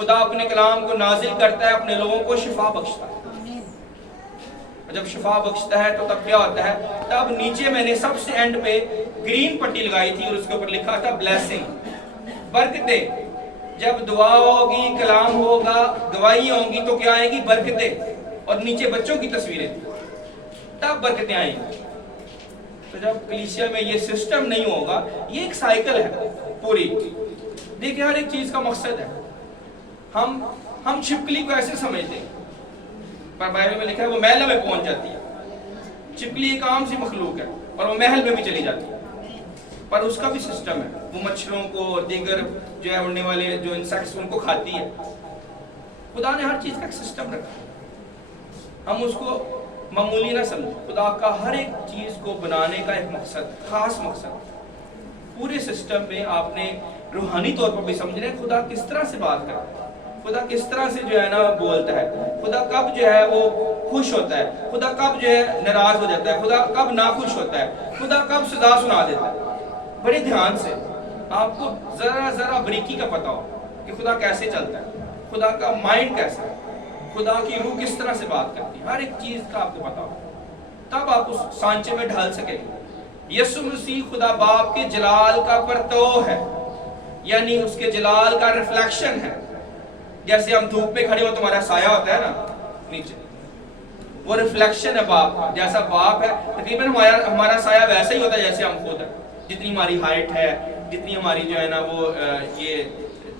خدا اپنے کلام کو نازل کرتا ہے، اپنے لوگوں کو شفا بخشتا ہے. جب شفا بخشتا ہے تو تب کیا ہوتا ہے؟ تب نیچے میں نے سب سے اینڈ پہ گرین پٹی لگائی تھی اور اس کے اوپر لکھا تھا بلیسنگ، برکتیں. جب دعا ہوگی، کلام ہوگا، گواہی ہوں گی تو کیا آئیں گی؟ برکتیں. اور نیچے بچوں کی تصویریں تب برکتیں آئیں گی. تو جب کلیسیا میں یہ سسٹم نہیں ہوگا، یہ ایک سائیکل ہے پوری. دیکھیں ہر ایک چیز کا مقصد ہے. ہم چھپکلی کو ایسے سمجھتے ہیں، پر بائبل میں لکھا ہے وہ محل میں پہنچ جاتی ہے. چھپکلی ایک عام سی مخلوق ہے اور وہ محل میں بھی چلی جاتی ہے، پر اس کا بھی سسٹم ہے. وہ مچھروں کو اور دیگر جو ہے اڑنے والے جو انسیکٹس ان کو کھاتی ہے. خدا نے ہر چیز کا ایک سسٹم رکھا. ہم اس کو معمولی نہ سمجھیں. خدا کا ہر ایک چیز کو بنانے کا ایک مقصد، خاص مقصد. پورے سسٹم میں آپ نے روحانی طور پر بھی سمجھنا ہے خدا کس طرح سے بات کرتا ہے، خدا کس طرح سے جو ہے نا بولتا ہے، خدا کب جو ہے وہ خوش ہوتا ہے، خدا کب جو ہے ناراض ہو جاتا ہے، خدا کب ناخوش ہوتا ہے، خدا کب سزا سنا دیتا ہے. بڑے دھیان سے آپ کو ذرا بریکی کا پتہ ہو کہ خدا کیسے چلتا ہے، خدا کا مائنڈ کیسا ہے، خدا کی روح کس طرح سے بات کرتی ہے، ہر ایک چیز کا آپ کو پتہ ہو، تب آپ اس سانچے میں ڈھال سکیں گے. یسوع مسیح خدا باپ کے جلال کا پرتو ہے، یعنی اس کے جلال کا ریفلیکشن ہے. جیسے ہم دھوپ میں کھڑے ہو تمہارا سایہ ہوتا ہے نا نیچے، وہ ریفلیکشن ہے باپ کا. جیسا باپ ہے تقریباً ہمارا سایہ ویسا ہی ہوتا ہے جیسے ہم خود ہیں. جتنی ہماری ہائٹ ہے، جتنی ہماری جو ہے نا وہ یہ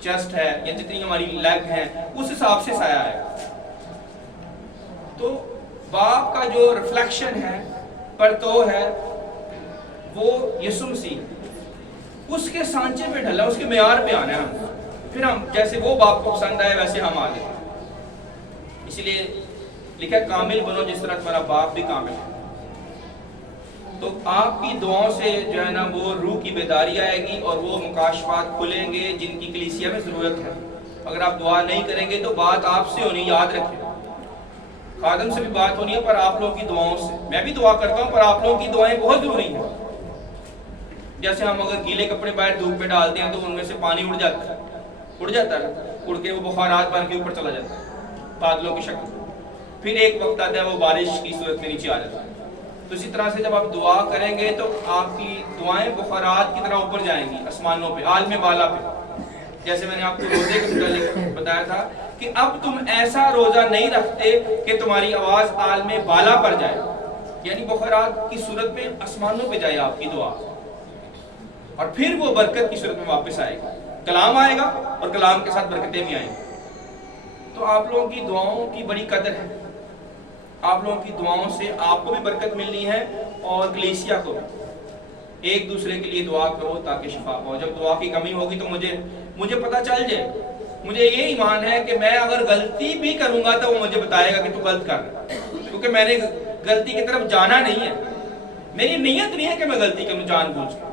چیسٹ ہے، یا جتنی ہماری لیگ ہے، اس حساب سے سایہ ہے. تو باپ کا جو ریفلیکشن ہے، پرتو ہے، وہ یسوع مسیح. اس کے سانچے پہ ڈھلا، اس کے معیار پہ آنا ہے. پھر ہم جیسے وہ باپ کو پسند آئے ویسے ہم آگے. اسی لیے لکھا ہے کامل بنو جس طرح تمہارا باپ بھی کامل ہے. تو آپ کی دعاؤں سے جو ہے نا وہ روح کی بیداری آئے گی اور وہ مکاشفات کھلیں گے جن کی کلیسیا میں ضرورت ہے. اگر آپ دعا نہیں کریں گے تو بات آپ سے ہونی، یاد رکھیں. خادم سے بھی بات ہونی ہے پر آپ لوگوں کی دعاؤں سے. میں بھی دعا کرتا ہوں پر آپ لوگوں کی دعائیں بہت ضروری ہیں. جیسے ہم اگر گیلے کپڑے باہر دھوپ پہ ڈالتے ہیں تو ان میں سے پانی اڑ جاتا ہے اڑ کے وہ بخارات بن کے اوپر چلا جاتا ہے بادلوں کی شکل. پھر ایک وقت آتا ہے وہ بارش کی صورت میں نیچے آ جاتا ہے. تو اسی طرح سے جب آپ دعا کریں گے تو آپ کی دعائیں بخارات کی طرح اوپر جائیں گی آسمانوں پہ، عالم بالا پہ. جیسے میں نے آپ کو روزے کے متعلق بتایا تھا کہ اب تم ایسا روزہ نہیں رکھتے کہ تمہاری آواز عالم بالا پر جائے، یعنی بخارات کی صورت میں آسمانوں پہ جائے آپ کی دعا، اور پھر وہ برکت کی صورت میں واپس آئے گا. کلام آئے گا اور کلام کے ساتھ برکتیں بھی آئیں گی. تو آپ لوگوں کی دعاؤں کی بڑی قدر ہے. آپ لوگوں کی دعاؤں سے آپ کو بھی برکت ملنی ہے اور کلیسیا کو بھی. ایک دوسرے کے لیے دعا کرو تاکہ شفا پاؤ. جب دعا کی کمی ہوگی تو مجھے پتہ چل جائے. مجھے یہ ایمان ہے کہ میں اگر غلطی بھی کروں گا تو وہ مجھے بتائے گا کہ تو غلط کر رہا ہے، کیونکہ میں نے غلطی کی طرف جانا نہیں ہے. میری نیت نہیں ہے کہ میں غلطی کروں جان بوجھ کے.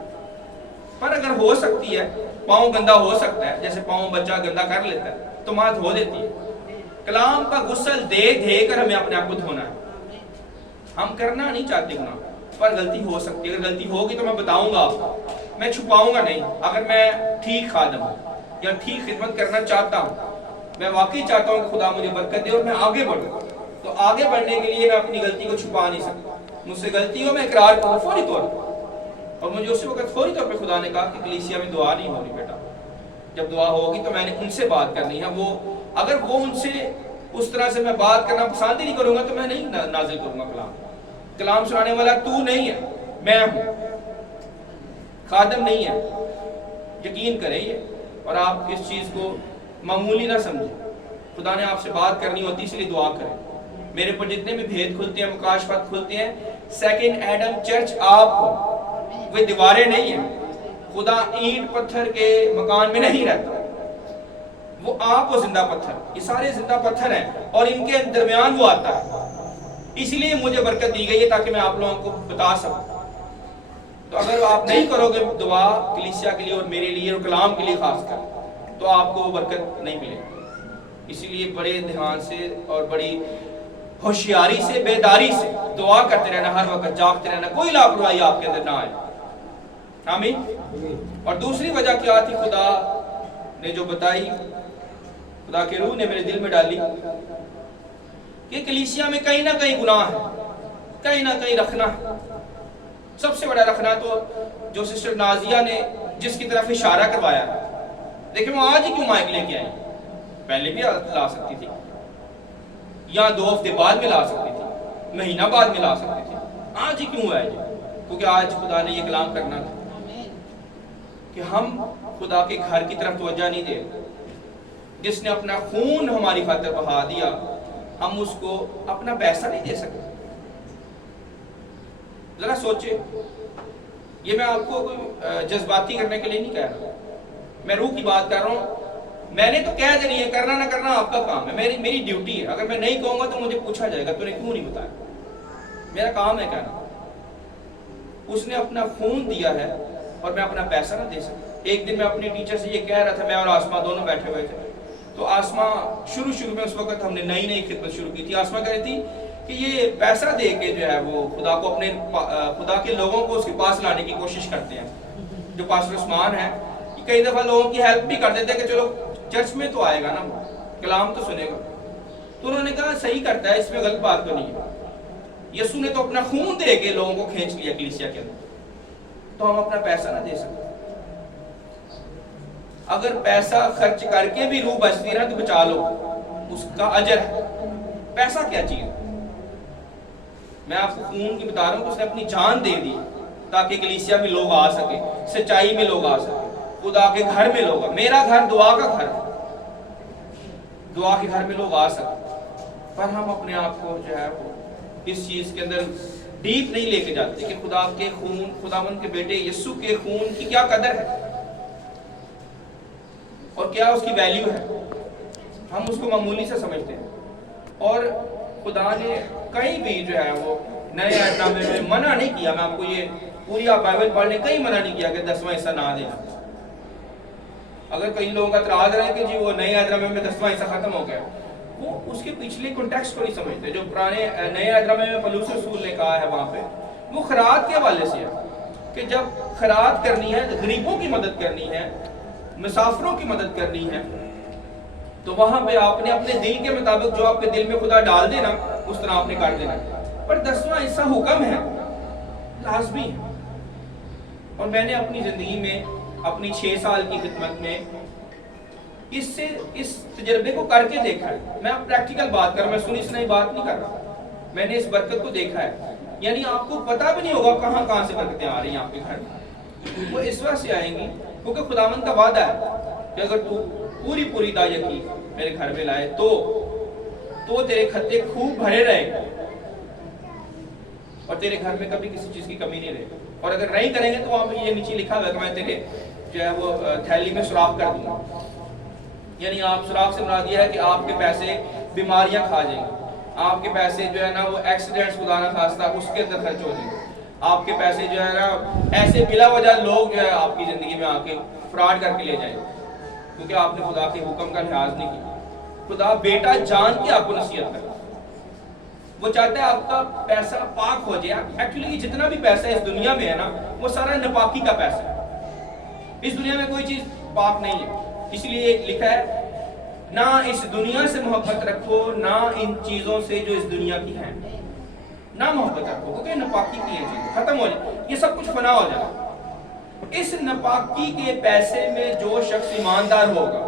پر اگر ہو سکتی ہے، پاؤں گندا ہو سکتا ہے، جیسے پاؤں بچہ گندا کر لیتا ہے تو ماں دھو دیتی ہے. کلام کا غسل دے کر ہمیں اپنے آپ کو دھونا ہے. ہم کرنا نہیں چاہتے گناہ، پر غلطی ہو سکتی ہے. اگر غلطی ہوگی تو میں بتاؤں گا آپ کو، میں چھپاؤں گا نہیں. اگر میں ٹھیک خادم ہوں یا ٹھیک خدمت کرنا چاہتا ہوں، میں واقعی چاہتا ہوں کہ خدا مجھے برکت دے اور میں آگے بڑھوں، تو آگے بڑھنے کے لیے میں اپنی غلطی کو چھپا نہیں سکتا. مجھ سے غلطی ہو میں اقرار کروں فوری طور پر. اور مجھے اسی وقت فوری طور پہ خدا نے کہا کہ کلیسیا میں دعا نہیں ہو رہی بیٹا. جب دعا ہوگی تو میں نے ان سے بات کرنی ہے. اگر وہ ان سے اس طرح سے میں بات کرنا پسند ہی نہیں کروں گا تو میں نہیں نازل کروں گا کلام سنانے والا تو نہیں ہے، میں ہوں، خادم نہیں ہے. یقین کریں یہ، اور آپ اس چیز کو معمولی نہ سمجھیں. خدا نے آپ سے بات کرنی ہوتی اس لیے دعا کریں. میرے پر جتنے بھی بھید کھلتے ہیں، مکاشفات کھلتے ہیں، سیکنڈ ایڈم چرچ آپ ہو، وہ دیواریں نہیں ہیں. خدا اینٹ پتھر کے مکان میں نہیں رہتا، وہ آپ ہو زندہ پتھر. یہ سارے زندہ پتھر ہیں اور ان کے درمیان وہ آتا ہے. اسی لیے مجھے برکت دی گئی ہے تاکہ میں آپ لوگوں کو بتا سکوں. تو اگر آپ نہیں کرو گے دعا کلیسیا کے لیے اور میرے لیے اور کلام کے لیے خاص کر، تو آپ کو وہ برکت نہیں ملے گی. اسی لیے بڑے دھیان سے اور بڑی ہوشیاری سے، بیداری سے دعا کرتے رہنا، ہر وقت جاگتے رہنا. کوئی لاپرواہی آپ کے اندر نہ آئے. آمین. اور دوسری وجہ کیا تھی خدا نے جو بتائی خدا کے روح نے میرے دل میں ڈالی کہ کلیسیا میں کہیں نہ کہیں گناہ ہے، کہیں نہ کہیں رکھنا ہے۔ سب سے بڑا رکھنا تو جو سسٹر نازیہ نے جس کی طرف اشارہ کروایا، دیکھیں وہ آج ہی کیوں مائک لے کے آئی، پہلے بھی لا سکتی تھی، یا 2 ہفتے بعد میں لا سکتی تھی، مہینہ بعد میں لا سکتی تھی، آج ہی کیوں ہے جی؟ کیونکہ آج خدا نے یہ کلام کرنا تھا کہ ہم خدا کے گھر کی طرف توجہ نہیں دے، جس نے اپنا خون ہماری خاطر بہا دیا، ہم اس کو اپنا پیسہ نہیں دے سکتے۔ ذرا سوچے، یہ میں آپ کو کوئی جذباتی کرنے کے لیے نہیں کہہ رہا، میں روح کی بات کر رہا ہوں۔ میں نے تو کہہ دینی ہے، کرنا نہ کرنا آپ کا کام ہے، میری ڈیوٹی ہے۔ اگر میں نہیں کہوں گا تو مجھے پوچھا جائے گا تو نے کیوں نہیں بتایا، میرا کام ہے کہنا۔ اس نے اپنا خون دیا ہے اور میں اپنا پیسہ نہ دے سکتا۔ ایک دن میں اپنی ٹیچر سے یہ کہہ رہا تھا، میں اور آسماں دونوں بیٹھے ہوئے تھے، تو آسماں شروع میں اس وقت ہم نے نئی خدمت شروع کی تھی، آسماں کہہ رہی تھی کہ یہ پیسہ دے کے جو ہے وہ خدا کے لوگوں کو اس کے پاس لانے کی کوشش کرتے ہیں۔ جو پاسٹر عثمان ہے، کئی دفعہ لوگوں کی ہیلپ بھی کر دیتے ہیں کہ چلو چرچ میں تو آئے گا نا، کلام تو سنے گا۔ تو انہوں نے کہا صحیح کرتا ہے، اس میں غلط بات تو نہیں ہے۔ یسوع نے تو اپنا خون دے کے لوگوں کو کھینچ لیا کلیسیا کے اندر، تو ہم اپنا پیسہ نہ دے سکتے؟ اگر پیسہ خرچ کر کے بھی روح بچتی رہا تو بچا لو، اس کا اجر ہے۔ پیسہ کیا چیز ہے؟ میں آپ کو خون کی بتا رہا ہوں کہ اس نے اپنی جان دے دی تاکہ کلیسیا میں لوگ آ سکے، سچائی میں لوگ آ سکے، خدا کے گھر میں لوگ۔ میرا گھر دعا کا گھر ہے، دعا کے گھر میں لوگ آ سکے، پر ہم اپنے آپ کو جو ہے اس چیز کے اندر ڈیپ نہیں لے کے جاتے کہ خدا کے خون، خداوند کے بیٹے یسوع کے خون کی کیا قدر ہے اور کیا اس کی ویلیو ہے۔ ہم اس کو معمولی سے سمجھتے ہیں، اور خدا نے کہیں بھی جو ہے وہ نئے عہد نامے میں منع نہیں کیا۔ میں آپ کو یہ پوری آپ بائبل پڑھنے کہیں منع نہیں کیا کہ 10واں حصہ نہ دینا۔ اگر کئی لوگوں کا اعتراض رہے کہ جی وہ نئے عہد نامے میں 10واں حصہ ختم ہو گیا، وہ اس کے پچھلے کنٹیکسٹ کو نہیں سمجھتے۔ جو پرانے نئے عہد نامے میں پولس رسول نے کہا ہے وہاں پہ، وہ خیرات کے حوالے سے ہے کہ جب خیرات کرنی ہے، غریبوں کی مدد کرنی ہے، مسافروں کی مدد کرنی ہے، تو وہاں پہ آپ نے اپنے دل کے مطابق جو آپ کے دل میں خدا ڈال دینا اس طرح آپ نے کر دینا۔ پر 10واں حصہ حکم ہے، لازمی ہے۔ اور میں نے اپنی زندگی میں اپنی 6 سال کی خدمت میں اس تجربے کو کر کے دیکھا ہے۔ میں پریکٹیکل بات کر رہا ہوں، میں سنی سنائی بات نہیں کر رہا، میں نے اس برکت کو دیکھا ہے۔ یعنی آپ کو پتہ بھی نہیں ہوگا کہاں سے برکتیں آ رہی ہیں آپ کے گھر میں، وہ اس وجہ سے آئیں گی کیونکہ خداوند کا وعدہ ہے کہ اگر تو پوری دایکی میرے گھر میں لائے تو تیرے کھتے خوب بھرے رہے گا اور تیرے گھر میں کبھی کسی چیز کی کمی نہیں رہے گی۔ اور اگر نہیں کریں گے تو وہاں پہ یہ نیچے لکھا ہوا ہے کہ میں تیرے جو ہے وہ تھیلی میں سوراخ کر دوں گا۔ یعنی آپ سوراخ سے مراد یہ ہے کہ آپ کے پیسے بیماریاں کھا جائیں گے، آپ کے پیسے جو ہے نا وہ ایکسیڈنٹس خدا نہ خواستہ اس کے اندر خرچ ہو جائیں گے، آپ کے پیسے جو ہے نا ایسے بلا وجہ لوگ جو ہے آپ کی زندگی میں آ کے فراڈ کر کے لے جائیں گے کیونکہ آپ نے خدا کے حکم کا لحاظ نہیں کیا۔ خدا بیٹا جان کے آپ کو نصیحت کرتا ہے، وہ چاہتا ہے آپ کا پیسہ پاک ہو جائے۔ ایکچولی جتنا بھی پیسہ اس دنیا میں ہے نا وہ سارا نپاکی کا پیسہ ہے، اس دنیا میں کوئی چیز پاک نہیں ہے۔ اس لیے لکھا ہے نہ اس دنیا سے محبت رکھو نہ ان چیزوں سے جو اس دنیا کی ہیں، نہ محبت رکھو کیونکہ نپاکی کی ہیں چیزیں ختم ہو جائے، یہ سب کچھ فنا ہو جائے۔ اس نپاکی کے پیسے میں جو شخص ایماندار ہوگا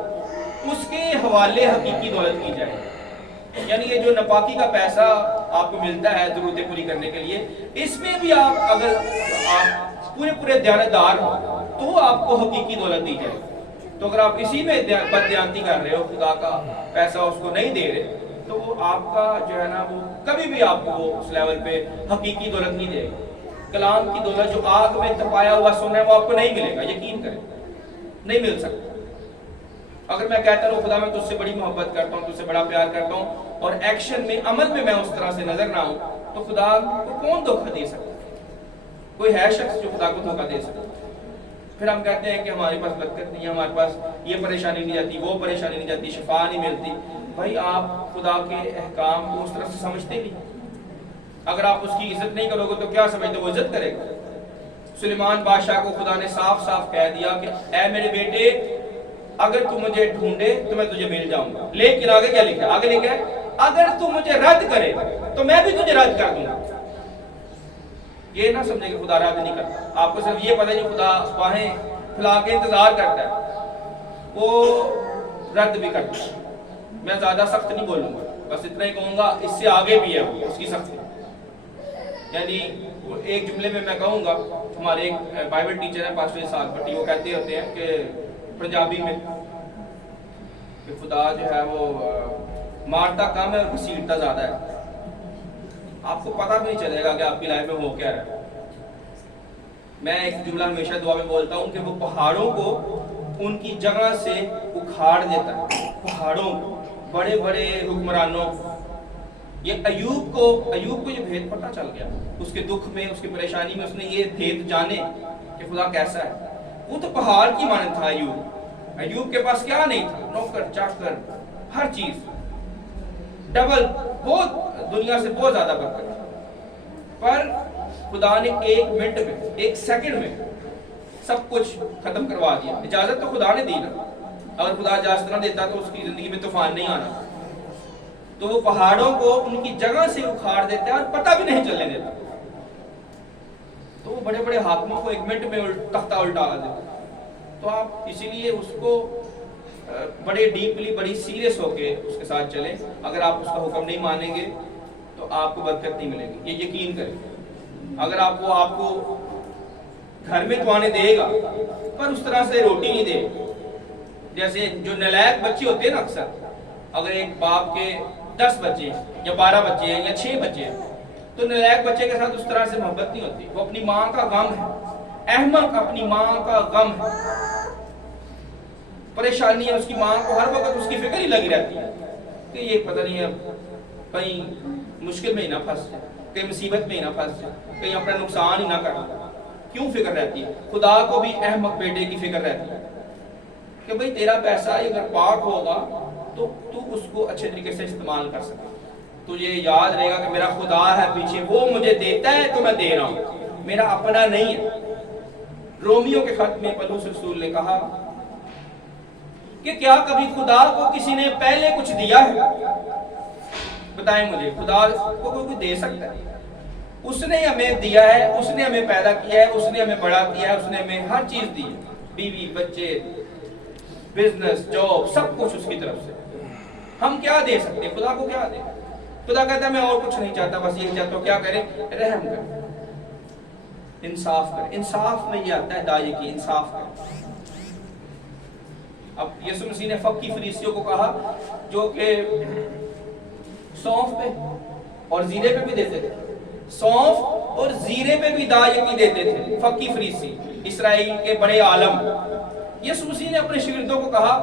اس کے حوالے حقیقی دولت کی جائے۔ یعنی یہ جو نپاکی کا پیسہ آپ کو ملتا ہے ضرورتیں پوری کرنے کے لیے، اس میں بھی آپ اگر آپ پورے دیانتدار ہو تو آپ کو حقیقی دولت دی جائے۔ تو اگر آپ اسی میں بددیانتی کر رہے ہو، خدا کا پیسہ اس کو نہیں دے رہے، تو وہ آپ کا جو ہے نا وہ کبھی بھی آپ کو اس لیول پہ حقیقی دولت نہیں دے گا۔ کلام کی دولت جو آگ میں تپایا ہوا سونا ہے وہ آپ کو نہیں ملے گا، یقین کریں، نہیں مل سکتا۔ اگر میں کہتا ہوں خدا میں تجھ سے بڑی محبت کرتا ہوں، تجھ سے بڑا پیار کرتا ہوں، اور ایکشن میں عمل میں اس طرح سے نظر نہ ہوں، تو خدا کو کون دھوکہ دے سکتا؟ کوئی ہے شخص جو خدا کو دھوکہ دے سکتا؟ پھر ہم کہتے ہیں کہ ہمارے پاس برکت نہیں ہے، ہمارے پاس یہ پریشانی نہیں جاتی، وہ پریشانی نہیں جاتی، شفا نہیں ملتی۔ بھائی آپ خدا کے احکام کو اس طرح سے سمجھتے نہیں۔ اگر آپ اس کی عزت نہیں کرو گے تو کیا سمجھتے وہ عزت کرے گا؟ سلیمان بادشاہ کو خدا نے صاف صاف کہہ دیا کہ اے میرے بیٹے اگر تو مجھے ڈھونڈے تو میں تجھے مل جاؤں گا. لیکن آگے کیا لکھا ہے؟ آگے لکھا ہے اگر تو مجھے رد کرے تو میں بھی تجھے رد کر دوں گا. یہ نہ سمجھے کہ خدا رد نہیں کرتا. آپ کو صرف یہ پتہ نہیں خدا افواہیں پھیلا کے انتظار کرتا ہے، وہ رد بھی کرتا ہے. میں زیادہ سخت نہیں بولوں گا، بس اتنا ہی کہوں گا اس سے آگے بھی ہے وہ اس کی سختی. یعنی ایک جملے میں کہوں گا، ہمارے ایک بائبل ٹیچر ہیں پاسٹر اسحاق بھٹی، وہ کہتے ہوتے ہیں کہ پنجابی میں کہ خدا جو ہے وہ مارتا کم ہے اور گھسیٹتا زیادہ ہے. آپ کو پتہ بھی نہیں چلے گا کہ آپ کی لائف میں ہو کیا رہا ہے. میں ایک جملہ ہمیشہ دعا میں بولتا ہوں کہ وہ پہاڑوں کو ان کی جگہ سے اکھاڑ دیتا ہے. پہاڑوں کو، بڑے بڑے حکمرانوں کو. یہ ایوب کو یہ بھید پتہ چل گیا. اس کے دکھ میں، اس کی پریشانی میں اس نے یہ بھید جانے کہ خدا کیسا ہے. وہ تو پہاڑ کی مانند تھا ایوب کے پاس کیا نہیں تھا؟ نوکر چاکر، ہر چیز ڈبل، بہت دنیا سے بہت زیادہ برکت. پر خدا نے ایک منٹ میں، ایک سیکنڈ میں سب کچھ ختم کروا دیا. اجازت تو خدا نے دی نا. اگر خدا اجازت نہ دیتا تو اس کی زندگی میں طوفان نہیں آنا. تو وہ پہاڑوں کو ان کی جگہ سے اکھاڑ دیتا ہے اور پتہ بھی نہیں چلنے دیتا. تو وہ بڑے بڑے حاکموں کو ایک منٹ میں تختہ الٹا دیتا. تو آپ اسی لیے اس کو بڑے ڈیپلی، بڑی سیریس ہو کے اس کے ساتھ چلیں. اگر آپ اس کا حکم نہیں مانیں گے تو آپ کو برکت نہیں ملے گی، یہ یقین کریں. اگر آپ کو گھر میں تو آنے دے گا پر اس طرح سے روٹی نہیں دے. جیسے جو نالائق بچے ہوتے ہیں نا، اکثر اگر ایک باپ کے 10 بچے ہیں یا 12 بچے ہیں یا 6 بچے ہیں تو نالائق بچے کے ساتھ اس طرح سے محبت نہیں ہوتی. وہ اپنی ماں کا غم ہے، احمق اپنی ماں کا غم ہے، پریشانی ہے اس کی ماں کو، ہر وقت اس کی فکر ہی لگی رہتی ہے کہ یہ پتہ نہیں ہے کہیں مشکل میں ہی نہ پھنس جائے، کہیں مصیبت میں ہی نہ پھنس جائے، کہیں اپنا نقصان ہی نہ کر. کیوں فکر رہتی ہے؟ خدا کو بھی احمق بیٹے کی فکر رہتی ہے کہ بھئی تیرا پیسہ اگر پاک ہوگا تو تو اس کو اچھے طریقے سے استعمال کر سکے. تجھے یاد رہے گا کہ میرا خدا ہے پیچھے، وہ مجھے دیتا ہے تو میں دے رہا ہوں، میرا اپنا نہیں ہے. رومیو کے خط میں پولس رسول نے کہا کہ کیا کبھی خدا کو کسی نے پہلے کچھ دیا ہے؟ بتائیں مجھے، خدا کو کوئی دے سکتا ہے؟ اس نے ہمیں دیا ہے، اس نے ہمیں پیدا کیا ہے، اس نے ہمیں بڑا کیا ہے، اس نے ہمیں ہر چیز دی ہے، بیوی بچے، بزنس، جاب، سب کچھ اس کی طرف سے. ہم کیا دے سکتے ہیں؟ خدا کو کیا دے؟ خدا کہتا ہے میں اور کچھ نہیں چاہتا، بس یہی چاہتا ہوں کیا کرے؟ رحم کرے، انصاف کرے. انصاف میں یہ آتا ہے دائی کی، انصاف کرے. اب یسوع مسیح نے فقی فریسیوں کو کہا جو کہ سونف پہ اور زیرے پہ بھی دیتے تھے، سونف اور زیرے پہ بھی دائی کی دیتے تھے فقی فریسی، اسرائیل کے بڑے عالم. یسوع مسیح نے اپنے شاگردوں کو کہا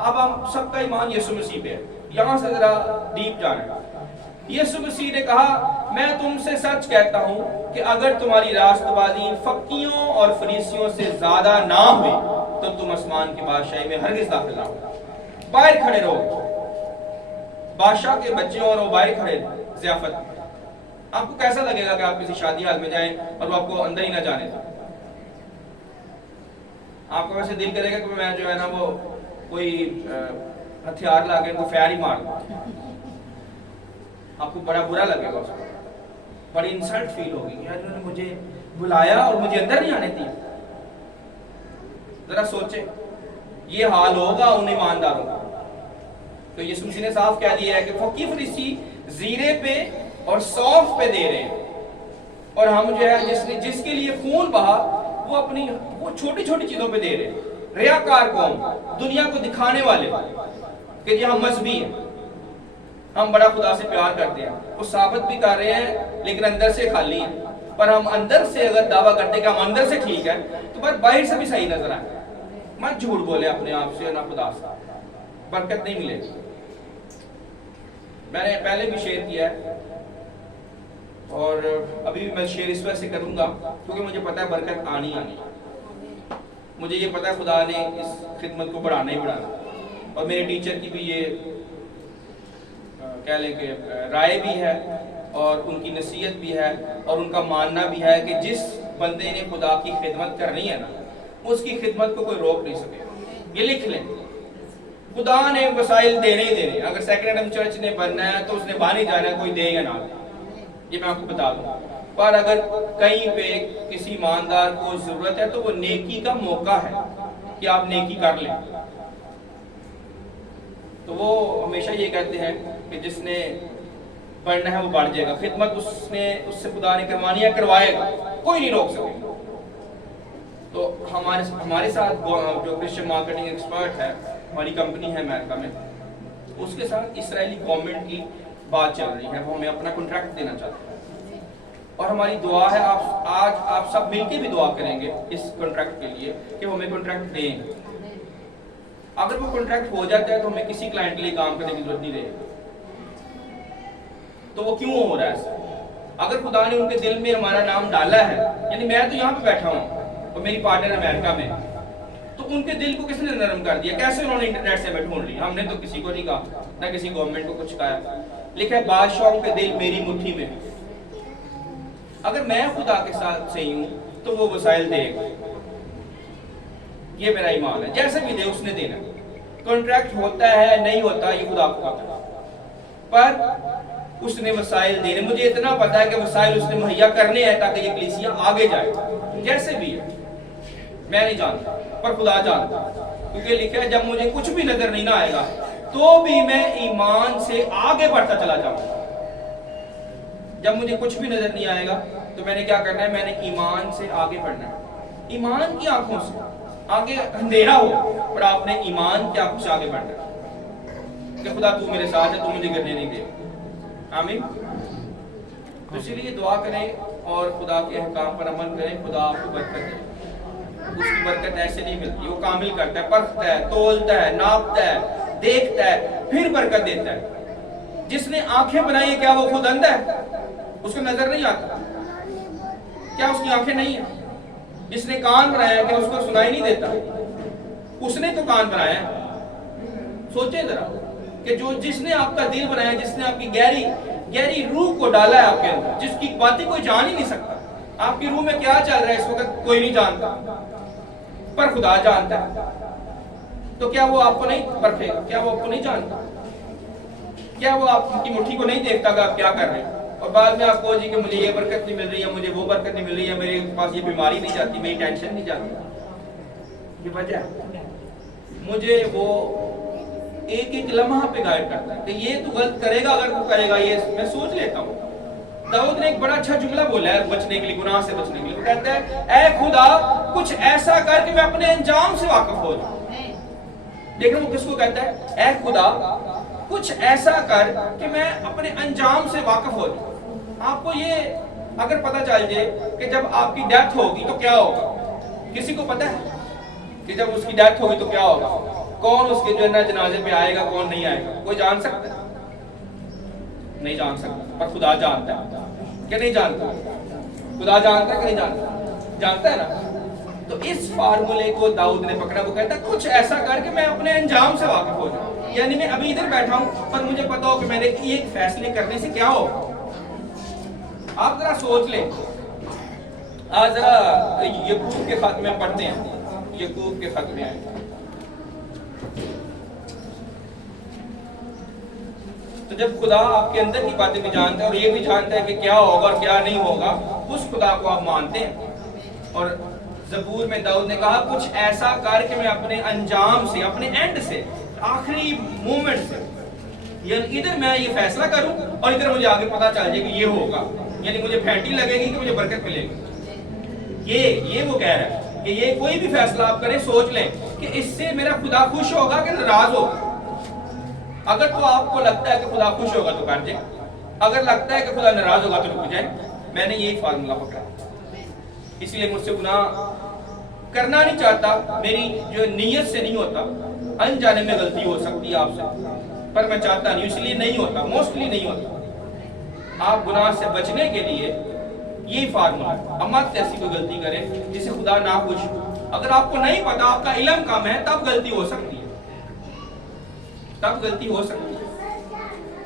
اب ہم سب کا ایمان یسوع مسیح پہ ہے، یہاں سے ذرا ڈیپ جانا ہے. یسوع مسیح نے کہا میں تم سے سچ کہتا ہوں کہ اگر تمہاری راست بازی فقیوں اور فریسیوں سے زیادہ نہ ہوئی تو تم آسمان کی بادشاہی میں ہرگز داخل نہ ہو. باہر کھڑے رہو، بادشاہ کے بچے اور وہ باہر کھڑے ضیافت. آپ کو کیسا لگے گا کہ آپ کسی شادی حال میں جائیں اور وہ آپ کو اندر ہی نہ جانے دیں؟ آپ کو ویسے دل کرے گا کہ میں جو ہے نا وہ کوئی ہتھیار لا کے ان کو فیار ہی مار دوں. آپ کو بڑا برا لگے گا، اس کو بڑی انسلٹ فیل ہوگی کہ یار انہوں نے مجھے بلایا اور مجھے اندر نہیں آنے دیا. ذرا سوچیں، یہ حال ہوگا ان ایمانداروں کا. تو یسوع مسیح نے صاف کہہ دیا ہے کہ فقی فریسی زیرے پہ اور سونف پہ دے رہے ہیں، اور ہم جو ہے جس کے لیے خون بہا وہ چھوٹی چھوٹی چیزوں پہ دے رہے ہیں. ریاکار قوم، دنیا کو دکھانے والے کہ جی ہم مذہبی ہیں، ہم بڑا خدا سے پیار کرتے ہیں، وہ ثابت بھی کر رہے ہیں لیکن اندر سے خالی ہیں. پر ہم اندر سے اگر دعویٰ کرتے ہیں کہ ہم اندر سے ٹھیک ہیں تو بس باہر سے بھی صحیح نظر آئے. مت جھوٹ بولے اپنے آپ سے، نہ خدا سے، برکت نہیں ملے گی. میں نے پہلے بھی شیئر کیا ہے اور ابھی بھی میں شیئر اس وجہ سے کروں گا کیونکہ مجھے پتا ہے برکت آنی. مجھے یہ پتا ہے خدا نے اس خدمت کو بڑھانا ہی بڑھانا. اور میرے ٹیچر کی بھی یہ کہہ لیں کہ رائے بھی ہے اور ان کی نصیحت بھی ہے اور ان کا ماننا بھی ہے کہ جس بندے نے خدا کی خدمت کرنی ہے نا، اس کی خدمت کو کوئی روک نہیں سکے. یہ لکھ لیں، خدا نے وسائل دینے ہی دینے. اگر سیکنڈ ایڈم چرچ نے بننا ہے تو اس نے بانی جانا ہے, کوئی دے گا نہ دے, یہ میں آپ کو بتا دوں. پر اگر کہیں پہ کسی ایماندار کو ضرورت ہے تو وہ نیکی کا موقع ہے کہ آپ نیکی کر لیں. تو وہ ہمیشہ یہ کہتے ہیں کہ جس نے بڑھنا ہے وہ بڑھ جائے گا. خدمت اس سے خدا نے کروانی ہے, کروائے گا, کوئی نہیں روک سکے. تو ہمارے ساتھ جو کرسچن مارکیٹنگ ایکسپرٹ ہے, ہماری کمپنی ہے امریکہ میں, اس کے ساتھ اسرائیلی گورنمنٹ کی بات چل رہی ہے. وہ ہمیں اپنا کنٹریکٹ دینا چاہتے ہیں اور ہماری دعا ہے, آج آپ سب مل کے بھی دعا کریں گے اس کنٹریکٹ کے لیے کہ وہ ہمیں کنٹریکٹ دیں. اگر وہ کنٹریکٹ ہو جاتا ہے تو ہمیں کسی کلائنٹ کے لیے کام کرنے کی ضرورت نہیں رہے گی. تو وہ کیوں ہو رہا ہے؟ اگر خدا نے ان کے دل میں ہمارا نام ڈالا ہے, یعنی میں تو یہاں پہ بیٹھا ہوں اور میری پارٹنر امریکہ میں, تو ان کے دل کو کس نے نرم کر دیا؟ کیسے انہوں نے انٹرنیٹ سے ہمیں ڈھونڈ لیا؟ ہم نے تو کسی کو نہیں کہا, نہ کسی گورنمنٹ کو کچھ کہا. لکھا ہے بادشاہوں کے دل میری مٹھی میں. اگر میں خدا کے ساتھ صحیح ہوں تو وہ وسائل دے گا. یہ میرا ایمان ہے, جیسے بھی دے اس نے دینا. کنٹریکٹ ہوتا ہے نہیں ہوتا یہ خدا کو پتا ہے, پر اس نے وسائل دینے. مجھے اتنا پتا ہے کہ وسائل اس نے مہیا کرنے ہیں تاکہ یہ کلیسیا آگے جائے. جیسے بھی ہے, میں نہیں جانتا پر خدا جانتا, کیونکہ لکھا ہے جب مجھے کچھ بھی نظر نہیں نہ آئے گا تو بھی میں ایمان سے آگے بڑھتا چلا جاؤں گا. جب مجھے کچھ بھی نظر نہیں آئے گا تو میں نے کیا کرنا ہے؟ میں نے ایمان سے آگے بڑھنا ہے. ایمان کی آنکھوں سے آگے اندھیرا ہو, پر آپ نے ایمان کی آنکھوں سے آگے بڑھنا ہے کہ خدا تو میرے ساتھ ہے, تو مجھے گرنے نہیں دے. آمین. تو اسی لیے دعا کریں اور خدا کے احکام پر عمل کریں. خدا آپ کو برکت دے. اس کی برکت ایسے نہیں ملتی, وہ کامل کرتا ہے, پرکھتا ہے, تولتا ہے, ناپتا ہے, دیکھتا ہے, پھر برکت دیتا ہے. جس نے آنکھیں بنائی کیا وہ خود اندھا ہے؟ اس کو نظر نہیں آتا؟ کیا اس کی آنکھیں نہیں ہیں؟ جس نے کان بنایا کہ اس کو سنائی نہیں دیتا؟ اس نے تو کان بنایا. سوچیں ذرا کہ جس نے آپ کا دل بنایا, جس نے آپ کی گہری روح کو ڈالا ہے آپ کے اندر, جس کی باتیں کوئی جان ہی نہیں سکتا. آپ کی روح میں کیا چل رہا ہے اس وقت کوئی نہیں جانتا, پر خدا جانتا ہے. تو کیا وہ آپ کو نہیں پرکھے گا؟ کیا وہ آپ کو نہیں جانتا؟ کیا وہ آپ کی مٹھی کو نہیں دیکھتا کہ آپ کیا کر رہے ہیں؟ اور بعد میں آپ کو جی کہ مجھے یہ برکت نہیں مل رہی ہے, مجھے وہ برکت نہیں مل رہی ہے, میرے پاس یہ بیماری نہیں جاتی, میری ٹینشن نہیں جاتی. یہ وجہ ہے. مجھے وہ ایک لمحہ پہ گائیڈ کرتا ہے کہ یہ تو غلط کرے گا, اگر وہ کرے گا یہ میں سوچ لیتا ہوں. داؤد نے ایک بڑا اچھا جملہ بولا ہے بچنے کے لیے, گناہ سے بچنے کے لیے. وہ کہتا ہے اے خدا کچھ ایسا کر کہ میں اپنے انجام سے واقف ہو جاؤں. دیکھ رہے وہ کس کو کہتا ہے؟ اے خدا کچھ ایسا کر کہ میں اپنے انجام سے واقف ہو جاؤں. آپ کو یہ اگر پتہ چل جائے کہ جب آپ کی ڈیتھ ہوگی تو کیا ہوگا, کسی کو پتہ ہے کہ جب اس کی ڈیتھ ہوگی تو کیا ہوگا؟ کون اس کے جو ہے جنازے پہ آئے گا, کون نہیں آئے گا؟ کوئی جان سکتا ہے؟ نہیں جان سکتا, پر خدا جانتا ہے. کہ نہیں جانتا؟ خدا جانتا ہے کہ نہیں جانتا؟ جانتا ہے نا. تو اس فارمولے کو داؤد نے پکڑا. وہ کہتا ہے کچھ ایسا کر کے میں اپنے انجام سے واقف ہو جاؤں. یعنی میں ابھی ادھر بیٹھا ہوں پر مجھے پتا ہو کہ میں نے ایک فیصلے کرنے سے کیا ہوگا. آپ ذرا سوچ لیں. آج ذرا یعقوب کے خط میں پڑھتے ہیں. یعقوب کے خط میں آئے, تو جب خدا آپ کے اندر کی باتیں بھی جانتا ہے اور یہ بھی جانتا ہے کہ کیا ہوگا اور کیا نہیں ہوگا, اس خدا کو آپ مانتے ہیں. اور زبور میں داؤد نے کہا کچھ ایسا کر کے میں اپنے انجام سے, اپنے اینڈ سے, آخری مومنٹ سے, یعنی ادھر میں یہ فیصلہ کروں اور ادھر مجھے آگے پتا چل جائے کہ یہ ہوگا. یعنی مجھے پھینٹی لگے گی کہ مجھے برکت ملے گی. یہ وہ کہہ رہا ہے کہ یہ کوئی بھی فیصلہ آپ کریں سوچ لیں کہ اس سے میرا خدا خوش ہوگا کہ ناراض ہوگا. اگر تو آپ کو لگتا ہے کہ خدا خوش ہوگا تو کر جائے, اگر لگتا ہے کہ خدا ناراض ہوگا تو رک جائے. میں نے یہی فارمولہ پکڑا, اس لیے مجھ سے گناہ کرنا نہیں چاہتا. میری جو نیت سے نہیں ہوتا, انجانے میں غلطی ہو سکتی ہے آپ سے, پر میں چاہتا نہیں, اس لیے نہیں ہوتا, موسٹلی نہیں ہوتا. آپ گناہ سے بچنے کے لیے یہی فارمولہ ہے. امت ایسی کوئی غلطی کرے جسے خدا ناخوش ہو. اگر آپ کو نہیں پتا, آپ کا علم کم ہے, تب غلطی ہو سکتی ہے, تب غلطی ہو سکتی ہے.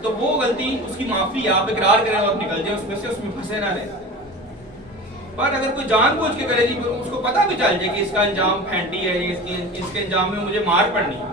تو وہ غلطی اس کی معافی ہے, آپ اقرار کریں اور نکل جائیں اس میں سے, اس میں پھنسے نہ رہیں. پر اگر کوئی جان بوجھ کے کرے جی, اس کو پتا بھی چل جائے کہ اس کا انجام پھینٹی ہے, اس کے انجام میں مجھے مار پڑنی ہے,